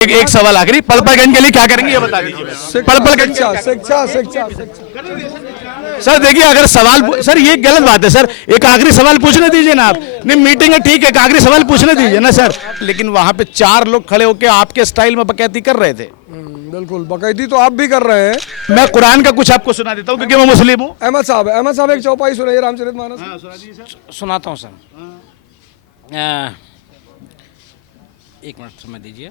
एक सवाल आखिरी, पलपलगंज के लिए क्या करेंगे ये बता दीजिए। पलपलगंज शिक्षा शिक्षा सर देखिए, अगर सवाल सर ये गलत बात है सर, एक आखिरी सवाल पूछने दीजिए ना आप। नहीं मीटिंग है ठीक है, एक आखिरी सवाल पूछने दीजिए ना सर। लेकिन वहां पे 4 लोग खड़े होकर आपके स्टाइल में बकैती कर रहे थे। बिल्कुल बकैती तो आप भी कर रहे हैं। मैं कुरान का कुछ आपको सुना देता हूँ क्योंकि मैं मुस्लिम हूँ। अहमद साहब एक चौपाई सुनाइए रामचरितमानस। सुनाता हूँ सर। एक मिनट समय दीजिए।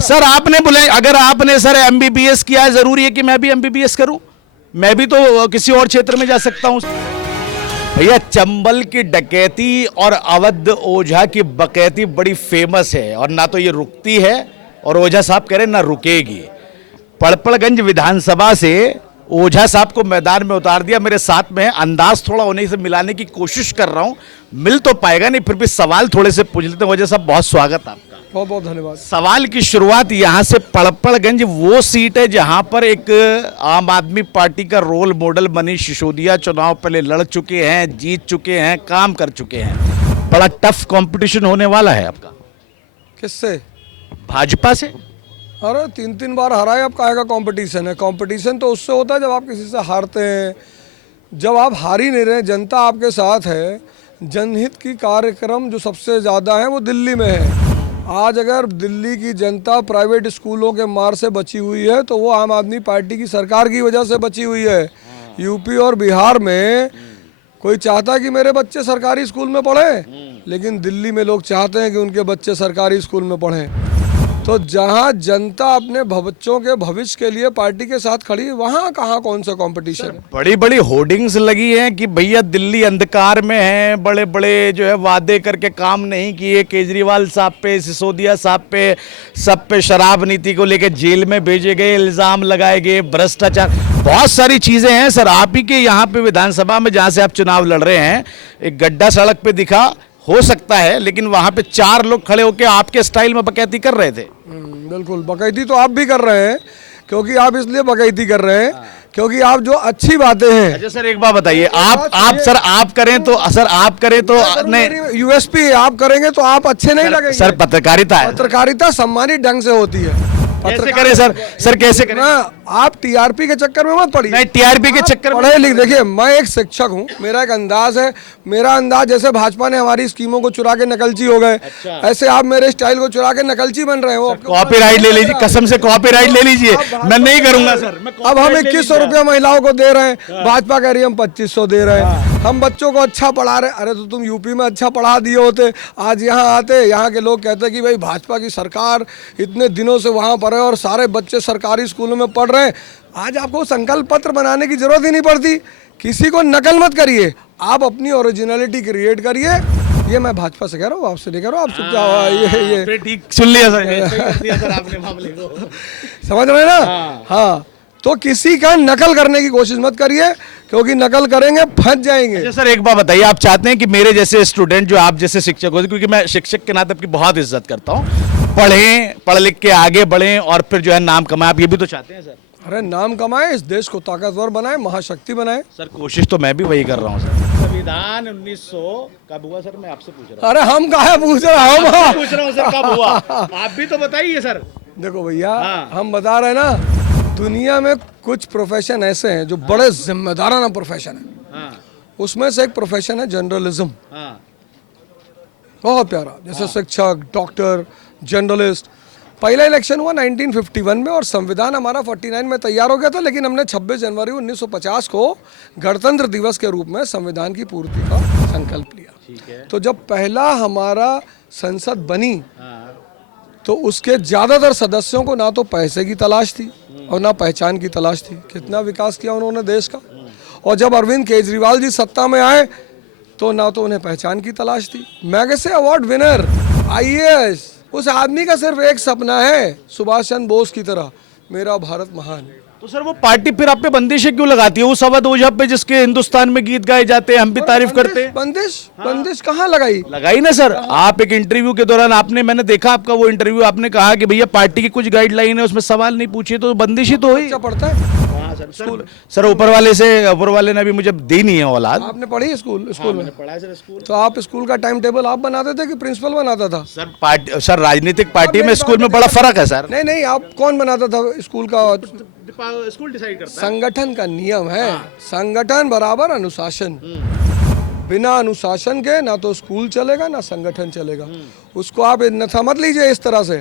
सर आपने बोले अगर आपने सर एमबीबीएस किया है, जरूरी है कि मैं भी एमबीबीएस करूं? मैं भी तो किसी और क्षेत्र में जा सकता हूं। भैया चंबल की डकैती और अवध ओझा की बकैती बड़ी फेमस है और ना तो ये रुकती है और ओझा साहब कह रहे ना रुकेगी। पड़पड़गंज विधानसभा से ओझा साहब को मैदान में उतार दिया, मेरे साथ में है, अंदाज थोड़ा उन्हीं से मिलाने की कोशिश कर रहा हूं, मिल तो पाएगा नहीं, फिर भी सवाल थोड़े से पूछ लेते हैं। ओझा साहब बहुत स्वागत आपका। बहुत बहुत धन्यवाद। सवाल की शुरुआत यहां से, पड़पड़गंज वो सीट है जहां पर एक आम आदमी पार्टी का रोल मॉडल मनीष सिसोदिया चुनाव पहले लड़ चुके हैं, जीत चुके हैं, काम कर चुके हैं। बड़ा टफ कंपटीशन होने वाला है आपका। किससे? भाजपा से। अरे 3 बार हराए, अब काहे का कंपटीशन है? कंपटीशन तो उससे होता है जब आप किसी से हारते हैं। जब आप हार ही नहीं रहे, जनता आपके साथ है, जनहित की कार्यक्रम जो सबसे ज़्यादा है वो दिल्ली में है। आज अगर दिल्ली की जनता प्राइवेट स्कूलों के मार से बची हुई है तो वो आम आदमी पार्टी की सरकार की वजह से बची हुई है। यूपी और बिहार में कोई चाहता है कि मेरे बच्चे सरकारी स्कूल में पढ़ें, लेकिन दिल्ली में लोग चाहते हैं कि उनके बच्चे सरकारी स्कूल में पढ़ें। तो जहां जनता अपने बच्चों के भविष्य के लिए पार्टी के साथ खड़ी है, वहां कहाँ कौन सा कंपटीशन है? बड़ी बड़ी होर्डिंग्स लगी हैं कि भैया दिल्ली अंधकार में है, बड़े बड़े जो है वादे करके काम नहीं किए, केजरीवाल साहब पे, सिसोदिया साहब पे, सब पे शराब नीति को लेकर जेल में भेजे गए, इल्जाम लगाए गए, भ्रष्टाचार, बहुत सारी चीजें हैं सर। आप ही के यहाँ पे विधानसभा में जहाँ से आप चुनाव लड़ रहे हैं, एक गड्ढा सड़क पे दिखा हो सकता है, लेकिन वहां पे 4 लोग खड़े होकर आपके स्टाइल में बकैती कर रहे थे। बिल्कुल बकैती तो आप भी कर रहे हैं, क्योंकि आप इसलिए बकैती कर रहे हैं क्योंकि आप जो अच्छी बातें हैं। अच्छा सर एक बात बताइए, आप करें तो नहीं, यूएसपी आप करेंगे तो आप अच्छे नहीं लगेंगे। सर पत्रकारिता है, पत्रकारिता सम्मानित ढंग से होती है। कैसे करें सर कैसे करें? आप टीआरपी के चक्कर में मत पड़िए। नहीं टीआरपी के चक्कर में पढ़े लिख, देखिए मैं एक शिक्षक हूँ, मेरा एक अंदाज है, मेरा अंदाज जैसे भाजपा ने हमारी स्कीमों को चुरा के नकलची हो गए, ऐसे आप मेरे स्टाइल को चुरा के नकलची बन रहे हो। कॉपीराइट ले लीजिए, कसम से कॉपीराइट ले लीजिए, मैं नहीं करूंगा सर। अब हम 2100 रुपया महिलाओं को दे रहे हैं, भाजपा कह रही है हम 2500 दे रहे हैं। हम बच्चों को अच्छा पढ़ा रहे, अरे तो तुम यूपी में अच्छा पढ़ा दिए होते, आज यहाँ आते, यहाँ के लोग कहते कि भाई भाजपा की सरकार इतने दिनों से वहाँ पर है और सारे बच्चे सरकारी स्कूलों में पढ़ रहे हैं। आज आपको संकल्प पत्र बनाने की जरूरत ही नहीं पड़ती, किसी को नकल मत करिए, आप अपनी ओरिजिनलिटी क्रिएट करिए। ये मैं भाजपा से कह रहा हूँ, आपसे नहीं कह रहा हूँ। आप चुप जाओ, ये ठीक सुन लिया सर आपने मामले को, समझ रहे हैं ना? हाँ, तो किसी का नकल करने की कोशिश मत करिए, क्योंकि नकल करेंगे फंस जाएंगे। अच्छा सर एक बात बताइए, आप चाहते हैं कि मेरे जैसे स्टूडेंट जो आप जैसे शिक्षक हो, क्योंकि मैं शिक्षक के नाते आपकी बहुत इज्जत करता हूँ, पढ़ें, पढ़ लिख के आगे बढ़ें और फिर जो है नाम कमाएं, आप ये भी तो चाहते हैं सर? अरे नाम कमाए, इस देश को ताकतवर बनाए, महाशक्ति बनाए। सर कोशिश तो मैं भी वही कर रहा हूँ सर। संविधान 1900 कब हुआ सर? मैं आपसे पूछ रहा हूँ। अरे हम कहा पूछ रहे हैं, हम पूछ रहा हूँ सर कब हुआ, आप भी तो बताइए सर। देखो भैया, हम बता रहे हैं ना, दुनिया में कुछ प्रोफेशन ऐसे हैं जो बड़े जिम्मेदाराना प्रोफेशन है। उसमें से एक प्रोफेशन है जर्नलिज्म, बहुत प्यारा, जैसे शिक्षक, डॉक्टर, जर्नलिस्ट। पहला इलेक्शन हुआ 1951 में और संविधान हमारा 49 में तैयार हो गया था, लेकिन हमने 26 जनवरी 1950 को गणतंत्र दिवस के रूप में संविधान की पूर्ति का संकल्प लिया। तो जब पहला हमारा संसद बनी तो उसके ज़्यादातर सदस्यों को ना तो पैसे की तलाश थी और ना पहचान की तलाश थी। कितना विकास किया उन्होंने देश का। और जब अरविंद केजरीवाल जी सत्ता में आए तो ना तो उन्हें पहचान की तलाश थी। मैगसेसे अवार्ड विनर IAS, उस आदमी का सिर्फ एक सपना है, सुभाष चंद्र बोस की तरह, मेरा भारत महान। तो सर वो पार्टी फिर आप पे बंदिशें क्यों लगाती है? उस अवध ओझा पे जिसके हिंदुस्तान में गीत गाए जाते हैं, हम भी तारीफ करते हैं। बंदिश कहाँ लगाई ना सर। आप एक इंटरव्यू के दौरान मैंने देखा आपका वो इंटरव्यू, आपने कहा कि भैया पार्टी की कुछ गाइडलाइन है, उसमें सवाल नहीं पूछे, तो बंदिश ही तो हुई। पड़ता है स्कूल सर ऊपर वाले ने अभी मुझे दी नहीं है औलाद। आपने पढ़ी है स्कूल में? पढ़ा है सर स्कूल। तो आप स्कूल का टाइम टेबल आप बनाते थे कि प्रिंसिपल बनाता था? सर राजनीतिक पार्टी में स्कूल में बड़ा फर्क है सर। नहीं, आप कौन बनाता था स्कूल का? स्कूल डिसाइड करता है। संगठन का नियम है, संगठन बराबर अनुशासन। बिना अनुशासन के ना तो स्कूल चलेगा ना संगठन चलेगा। उसको आप नथा मत लीजिए इस तरह से।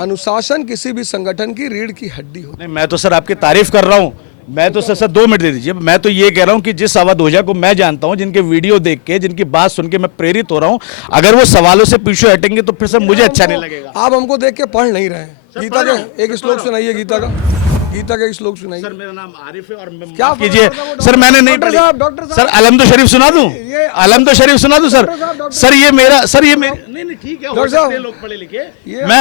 अनुशासन किसी भी संगठन की रीढ़ की हड्डी होती है। नहीं, मैं तो सर आपकी तारीफ कर रहा हूँ। मैं तो सर 2 मिनट दे दीजिए। मैं तो ये कह रहा हूँ कि जिस अवध ओझा को मैं जानता हूँ, जिनके वीडियो देख के, जिनकी बात सुन के मैं प्रेरित हो रहा हूँ, अगर वो सवालों से पीछे हटेंगे तो फिर सर मुझे अच्छा नहीं लगेगा। आप हमको देख के पढ़ नहीं रहे हैं। गीता के एक श्लोक सुनाइए, गीता का एक श्लोक सुनाइए। सर मेरा नाम आरिफ है और क्या कीजिए सर, मैंने नहीं पढ़ी। डॉक्टर साहब सर अलम तो शरीफ सुना दूं? अलम तो शरीफ सुना दूं सर ये नहीं ठीक है, हो सकते हैं लोग पढ़े लिखे।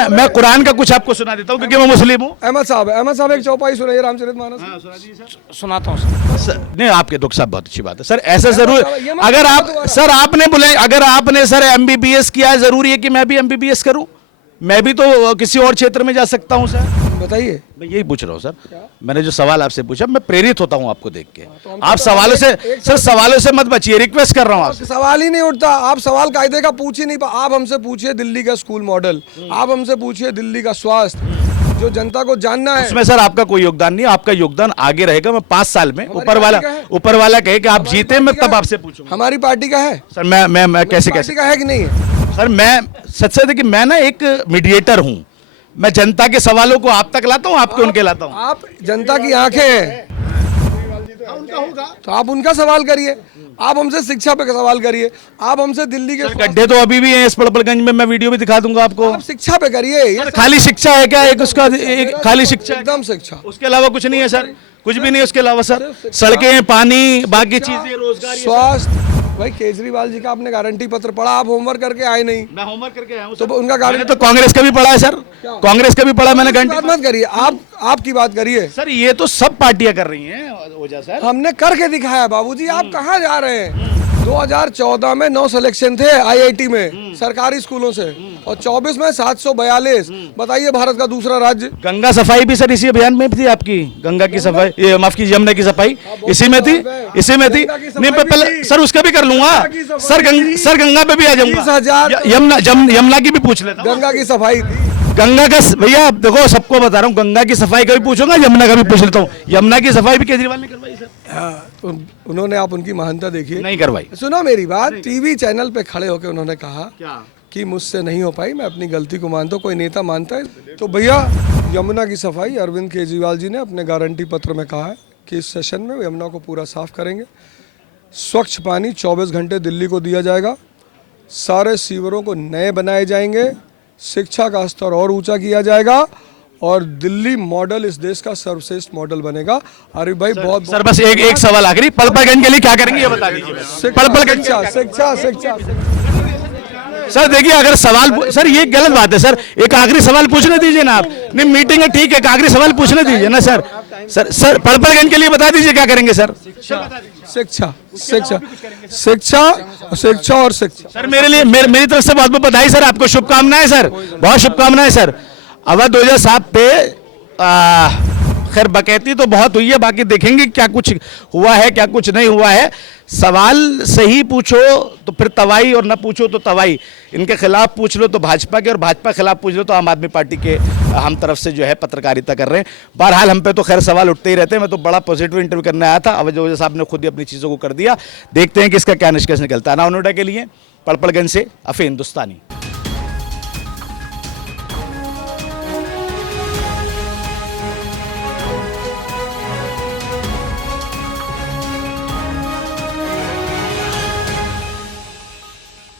मैं कुरान का कुछ आपको सुना देता हूं क्योंकि मैं मुस्लिम हूं। अहमद साहब एक चौपाई सुनाइए रामचरितमानस। सुनाता हूँ सर। नहीं, आपके दुख साहब बहुत अच्छी बात है सर। ऐसा जरूर अगर आपने बुलाए, अगर आपने सर एमबीबीएस किया है, जरूरी है कि मैं भी एमबीबीएस करूं? मैं भी तो किसी और क्षेत्र में जा सकता हूं सर। बताइए। मैं यही पूछ रहा हूँ सर। मैंने जो सवाल आपसे पूछा, मैं प्रेरित होता हूँ आपको देख के। आप सवालों से मत बचिए, रिक्वेस्ट कर रहा हूँ आपसे। सवाल ही नहीं उठता। आप सवाल कायदे का पूछ ही नहीं। आप हमसे पूछिए दिल्ली का स्कूल मॉडल, आप हमसे पूछिए दिल्ली का स्वास्थ्य, जो जनता को जानना है। उसमें सर आपका कोई योगदान नहीं, आपका योगदान आगे रहेगा। मैं 5 साल में ऊपर वाला कहे कि आप जीते, मैं तब आपसे पूछूंगा। हमारी पार्टी का है सर। मैं कैसे का है कि नहीं है सर? मैं सच से देखिए, मैं ना एक मीडिएटर हूँ। मैं जनता के सवालों को आप तक लाता हूँ, आपके उनके लाता हूँ। आप जनता की आंखें हैं तो आप उनका सवाल करिए। आप हमसे शिक्षा पे सवाल करिए। आप हमसे दिल्ली के गड्ढे तो अभी भी हैं इस पड़पड़गंज में, मैं वीडियो भी दिखा दूंगा आपको। आप शिक्षा पे करिए। खाली शिक्षा है क्या? एक उसका खाली शिक्षा, एकदम शिक्षा, उसके अलावा कुछ नहीं है सर। कुछ भी नहीं उसके अलावा सर। सड़कें, पानी, बाकी चीजें, रोजगार, स्वास्थ्य। भाई केजरीवाल जी का आपने गारंटी पत्र पढ़ा? आप होमवर्क करके आए नहीं? मैं होमवर्क करके आया हूं तो उनका गारंटी तो कांग्रेस का भी पढ़ा है सर। कांग्रेस का भी पढ़ा मैंने। बात मत करिए, आपकी बात करिए सर। ये तो सब पार्टियां कर रही हैं ओझा सर। हमने करके दिखाया बाबूजी। आप कहाँ जा रहे हैं? 2014 में 9 सिलेक्शन थे आईआईटी में सरकारी स्कूलों से, और 24 में 742। बताइए, भारत का दूसरा राज्य। गंगा सफाई भी सर इसी अभियान में थी आपकी। गंगा की सफाई, ये माफ कीजिए, यमुना की सफाई इसी में थी। नहीं, पहले सर उसका भी कर लूंगा सर। गंगा पे भी आ जाऊंगा। यमुना की भी पूछ लेता हूं। गंगा की सफाई थी। गंगा का भैया देखो, सबको बता रहा हूँ, गंगा की सफाई का भी पूछूंगा, यमुना का भी पूछ लेता हूँ। यमुना की सफाई भी केजरीवाल ने करवाई सर। तो उन्होंने, आप उनकी महानता देखिए, नहीं करवाई। सुनो मेरी बात, टीवी चैनल पे खड़े होकर उन्होंने कहा क्या कि मुझसे नहीं हो पाई, मैं अपनी गलती को मानता हूँ। कोई नेता मानता है? तो भैया यमुना की सफाई अरविंद केजरीवाल जी ने अपने गारंटी पत्र में कहा है कि इस सेशन में यमुना को पूरा साफ करेंगे। स्वच्छ पानी 24 घंटे दिल्ली को दिया जाएगा। सारे सीवरों को नए बनाए जाएंगे। शिक्षा का स्तर और ऊंचा किया जाएगा और दिल्ली मॉडल इस देश का सर्वश्रेष्ठ मॉडल बनेगा। अरे भाई बहुत सर, बस एक सवाल आखिरी, पड़पड़गंज के लिए क्या करेंगे ये बता दीजिए। पड़पड़गंज शिक्षा सर देखिए, अगर सवाल सर ये गलत बात है सर। एक आखिरी सवाल पूछने दीजिए ना आप। नहीं, मीटिंग है ठीक है, एक आखिरी सवाल पूछने दीजिए ना सर। सर पड़पड़गंज के लिए बता दीजिए क्या करेंगे सर। शिक्षा और शिक्षा। सर मेरी तरफ से बहुत बहुत बधाई सर, आपको शुभकामनाएं सर, बहुत शुभकामनाएं सर। अवध ओझा साहब पे खैर बकैती तो बहुत हुई है, बाकी देखेंगे क्या कुछ हुआ है क्या कुछ नहीं हुआ है। सवाल सही पूछो तो फिर तवाई, और न पूछो तो तवाई। इनके खिलाफ पूछ लो तो भाजपा के, और भाजपा के खिलाफ पूछ लो तो आम आदमी पार्टी के हम तरफ से जो है पत्रकारिता कर रहे हैं। बहरहाल हम पे तो खैर सवाल उठते ही रहते हैं। मैं तो बड़ा पॉजिटिव इंटरव्यू करने आया था, अवध ओझा साहब ने खुद ही अपनी चीज़ों को कर दिया। देखते हैं कि इसका क्या निष्कर्ष निकलता है। ना नोएडा के लिए पड़पड़गंज से अफे हिंदुस्तानी।